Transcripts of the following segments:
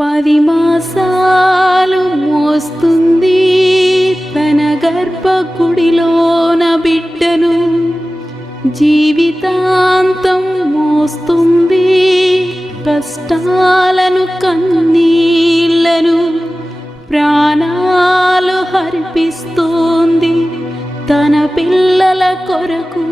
పది మాసాలు మోస్తుంది తన గర్భగుడిలోన బిడ్డను. జీవితాంతం మోస్తుంది కష్టాలను కన్నీళ్ళను ప్రాణాలు హర్పిస్తోంది తన పిల్లల కొరకు.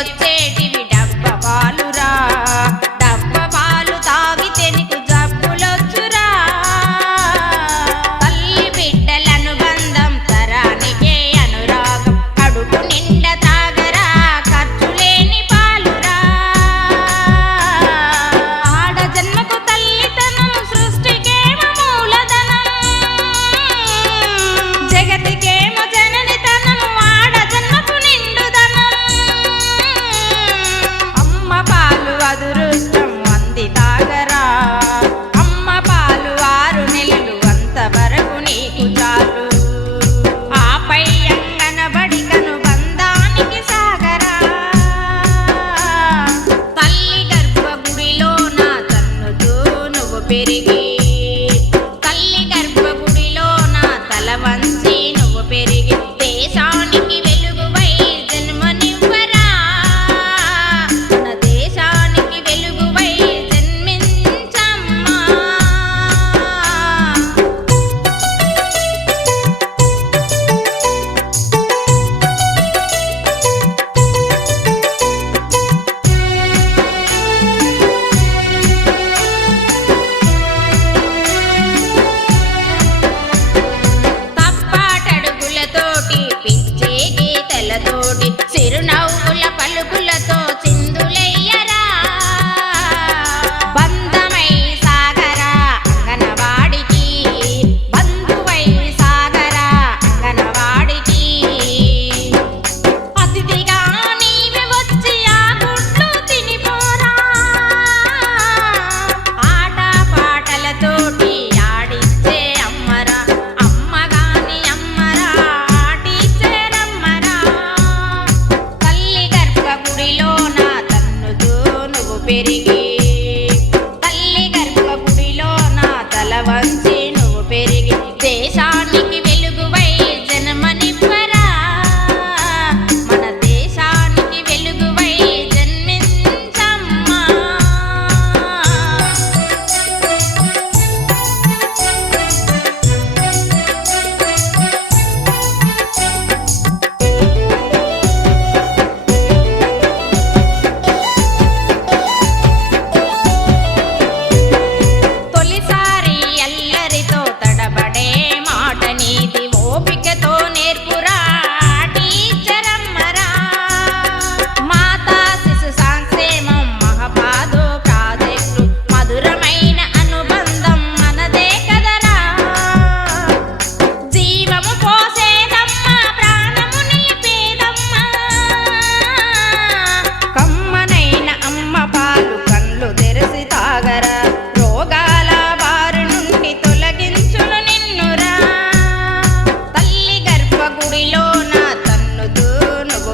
వచ్చేటి escutar. Pra...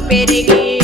perigo.